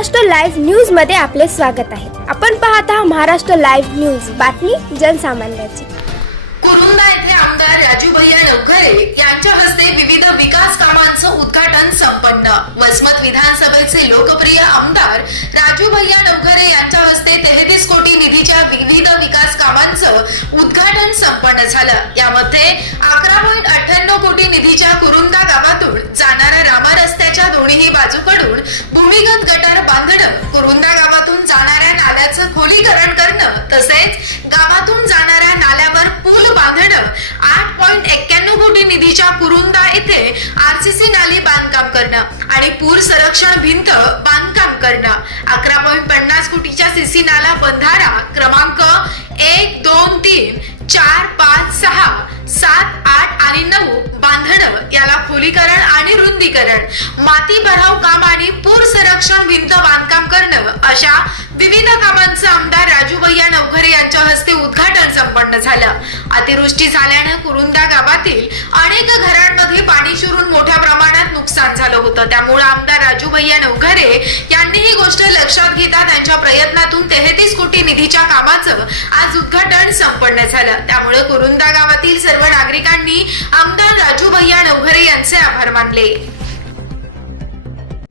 Maharashtra live न्यूजमध्ये आपले स्वागत आहे. आपण पाहत आहात महाराष्ट्र लाईव्ह न्यूज. बातमी जनसामान्याची. कुरुंदा येथील आमदार राजू भैया नवखरे यांच्या हस्ते विविध विकास कामांचं उद्घाटन संपन्न. वसमत विधानसभेचे लोकप्रिय आमदार राजू भैया नवखरे यांच्या हस्ते तेहतीस कोटी निधीच्या विविध विकास कामांचं उद्घाटन संपन्न झालं. यामध्ये अकरा पॉईंट अठ्ठ्याण्णव कोटी निधीच्या कुरुंदा येथे आरसीसी नाली बांधकाम करणं आणि पूर संरक्षण भिंत बांधकाम करणं. अकरा पॉईंट पन्नास कोटीच्या सीसी नाला बंधारा क्रमांक एक दोन तीन चार पाच सहा सात आठ आणि नऊ बांधणं याला खोलीकरण आणि रुंदीकरण माती भराव काम आणि पूर संरक्षण भिंत बांधकाम करणं अशा विविध कामांचं आमदार राजू भैया नवघरे यांच्या हस्ते उद्घाटन संपन्न झालं. अतिवृष्टी झाल्यानं कुरुंदा गावातील अनेक घरांमध्ये पाणी शिरून मोठ्या प्रमाणात नुकसान झालं होतं. त्यामुळे आमदार राजू भैया नवघरे यांनी ही गोष्ट लक्षात घेता त्यांच्या प्रयत्नातून तेहतीस कोटी निधीच्या कामाचं आज उद्घाटन संपन्न झालं. त्यामुळे कुरुंदा गावातील सर्व नागरिकांनी आमदार राजू भैया नवघरे यांचे आभार मानले.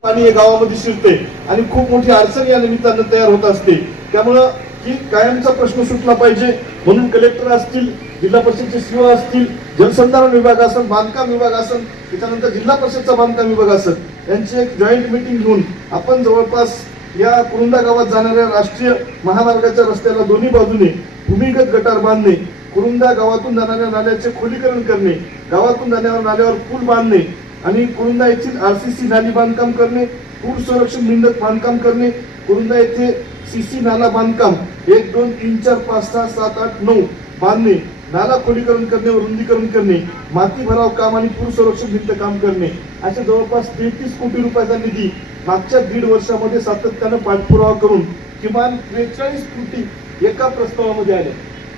पाणी हे गावामध्ये शिरते आणि खूप मोठी अडचण या निमित्तानं तयार होत असते. त्यामुळं की कायमचा प्रश्न सुटला पाहिजे म्हणून कलेक्टर असतील जिल्हा परिषदचे सीओ असतील जलसंधारण विभाग असेल बांधकाम विभाग असेल त्याच्यानंतर जिल्हा परिषदचा बांधकाम विभाग असेल यांची एक जॉईंट मिटिंग घेऊन आपण जवळपास या कुरुंदा गावात जाणाऱ्या राष्ट्रीय महामार्गाच्या रस्त्याला दोन्ही बाजूने भूमिगत गटार बांधणे कुरुंदा गावातून जाणाऱ्या नाल्याचे खोलीकरण करणे गावातून जाणाऱ्या नाल्यावर पूल बांधणे आणि कुरुंदा येथील सी नाली बांधकाम करणे पूर संरक्षण मिंडक बांधकाम करणे कुरुंदा येथे सी सी नाला बांधकाम एक दोन तीन चार पाच सहा सात आठ नऊ बांधणे नाला खोलीकरण करणे व रुंदीकरण करणे माती भराव काम आणि पूर संरक्षण भिंत काम करणे. असे जवळपास तेहतीस कोटी रुपयाचा निधी मागच्या दीड वर्षामध्ये सातत्यानं पाठपुरावा करून किमान त्रेचाळीस कोटी एका प्रस्तावामध्ये आले.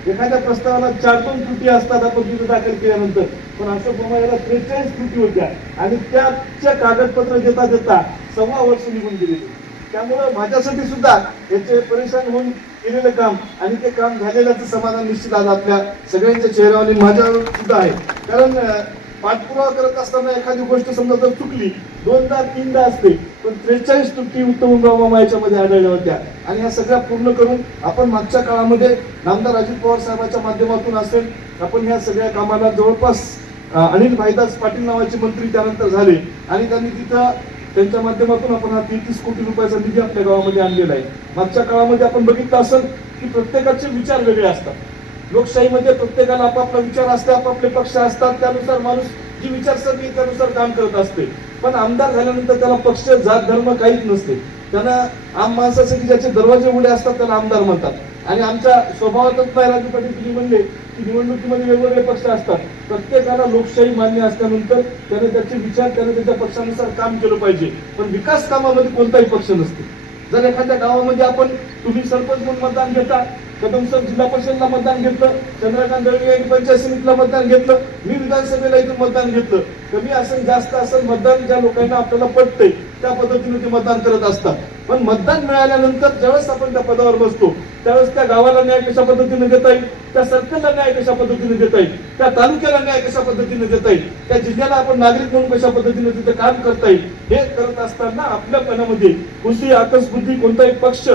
एखाद्या प्रस्तावाला चार दोन त्रुटी असतात आपण तिथे दाखल केल्यानंतर. पण असं प्रमाणाला त्रेचाळीस त्रुटी होत्या. आणि त्याच्या कागदपत्र देता देता सव्वा वर्ष निघून गेलेली त्यामुळं माझ्यासाठी सुद्धा याचे परेशान होऊन केलेलं काम आणि ते काम झालेल्याचं समाधान निश्चित आज आपल्या सगळ्यांच्या चेहऱ्यावर माझ्यावर सुद्धा आहे. कारण पाठपुरावा करत असताना एखादी गोष्ट समजा जर चुकली दोनदा तीनदा असते पण त्रेचाळीस त्रुटी उत्तम बाबा याच्यामध्ये आढळल्या होत्या. आणि ह्या सगळ्या पूर्ण करून आपण मागच्या काळामध्ये नामदार अजित पवार साहेबांच्या माध्यमातून असेल आपण ह्या सगळ्या कामाला जवळपास अनिल भाईदास पाटील नावाचे मंत्री त्यानंतर झाले. आणि त्यांनी तिथं त्यांच्या माध्यमातून आपण हा तेहतीस कोटी रुपयाचा निधी आपल्या गावामध्ये आणलेला आहे. मागच्या काळामध्ये आपण बघितलं असेल की प्रत्येकाचे विचार वेगळे असतात. लोकशाहीमध्ये प्रत्येकाला आपापला विचार असते आपापले पक्ष असतात त्यानुसार माणूस जी विचारसरणी त्यानुसार काम करत असते. पण आमदार झाल्यानंतर त्याला पक्ष जात धर्म काहीच नसते. त्यांना आम माणसासाठी ज्याचे दरवाजे उघडे असतात त्याला आमदार म्हणतात. आणि आमच्या स्वभावातच नाही राजू पाटील तुम्ही म्हणले की निवडणुकीमध्ये वेगवेगळे पक्ष असतात. प्रत्येकाला लोकशाही मान्य असल्यानंतर त्याने त्याचे विचार त्याने त्याच्या पक्षानुसार काम केलं पाहिजे. पण विकास कामामध्ये कोणताही पक्ष नसते. जर एखाद्या गावामध्ये आपण तुम्ही सरपंच म्हणून मतदान घेता कदम सर जिल्हा परिषदला मतदान घेतलं चंद्रकांत दळवी यांनी पंचायत समितीला मतदान घेतलं मी विधानसभेला इथून मतदान घेतलं. कमी असेल जास्त असेल मतदान ज्या लोकांना आपल्याला पटतंय त्या पद्धतीने ते मतदान करत असतात. पण मतदान मिळाल्यानंतर ज्यावेळेस आपण त्या पदावर बसतो त्यावेळेस त्या गावाला न्याय कशा पद्धतीने देता येईल त्या सर्कलला न्याय कशा पद्धतीने देता येईल त्या तालुक्याला न्याय कशा पद्धतीने देता येईल त्या जिल्ह्याला आपण नागरिक म्हणून कशा पद्धतीने तिथे काम करता येईल हे करत असताना आपल्या पणामध्ये कोणतीही आकसबुद्धी कोणताही पक्ष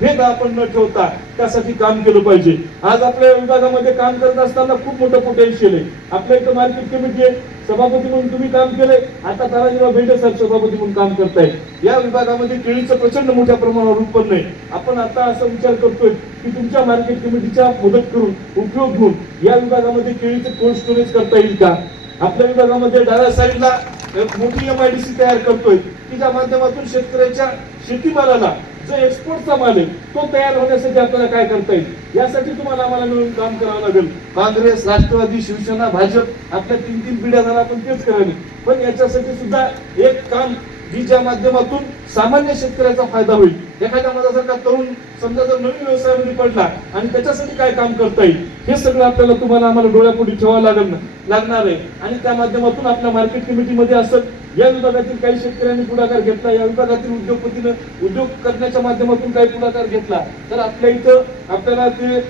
भेद आपण न ठेवता त्यासाठी काम केलं पाहिजे. आज आपल्या विभागामध्ये काम करत असताना खूप मोठं पोटेन्शियल आहे. आपल्या इथं मार्केट कमिटी आहे. सभापती म्हणून तुम्ही काम केलंय. आता तानाजीराव भेंडे साहेब सभापती म्हणून काम करताय या विभागामध्ये केळीचं प्रचंड मोठ्या प्रमाणावर उत्पन्न आहे. आपण आता असा विचार करतोय की तुमच्या मार्केट कमिटीच्या मदत करून उपयोग घेऊन या विभागामध्ये केळीचं कोल्ड स्टोरेज करता येईल का? आपल्या विभागामध्ये डाव्या साईडला आय मोठी एमआयडीसी तयार करतोय की ज्या माध्यमातून शेतकऱ्याच्या शेतीमालाला जो एक्सपोर्टचा माल आहे तो तयार होण्यासाठी आपल्याला काय करता येईल? यासाठी तुम्हाला आम्हाला मिळून काम करावं लागेल. काँग्रेस राष्ट्रवादी शिवसेना भाजप आपल्या तीन तीन पिढ्या झाला आपण तेच करावे पण याच्यासाठी सुद्धा एक काम की माध्यमातून सामान्य शेतकऱ्याचा फायदा होईल. एखाद्या का तरुण समजा जर नवीन व्यवसायामध्ये पडला आणि त्याच्यासाठी काय काम करता येईल? हे सगळं आपल्याला तुम्हाला आम्हाला डोळ्यापुढे ठेवावं लागेल लागणार आहे. आणि त्या माध्यमातून आपल्या मार्केट कमिटीमध्ये असत या विभागातील काही शेतकऱ्यांनी पुढाकार घेतला या विभागातील उद्योगपतीनं उद्योग करण्याच्या माध्यमातून काही पुढाकार घेतला. तर आपल्या इथं आपल्याला ते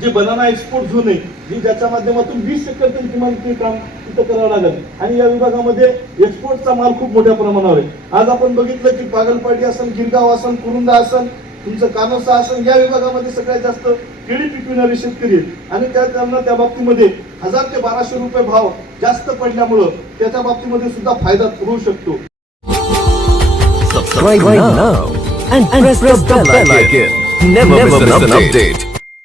जे बनाना एक्सपोर्ट झोन आहे जी ज्याच्या माध्यमातून वीस एकर तरी किमान ते काम तिथं करावं लागेल. आणि या विभागामध्ये एक्सपोर्टचा माल खूप मोठ्या प्रमाणावर आहे. आज आपण बघितलं की पागलपाडी असन गिरगाव असन कुरुंदा असन तुमचं कानोसा असन या विभागामध्ये सगळ्यात जास्त केळी पिकविणारे शेतकरी आणि त्या त्यांना त्या बाबतीमध्ये हजार ते बाराशे रुपये भाव जास्त पडल्यामुळं त्याच्या बाबतीमध्ये सुद्धा फायदा होऊ शकतो Subscribe now and, press, the bell icon. Never, miss an update.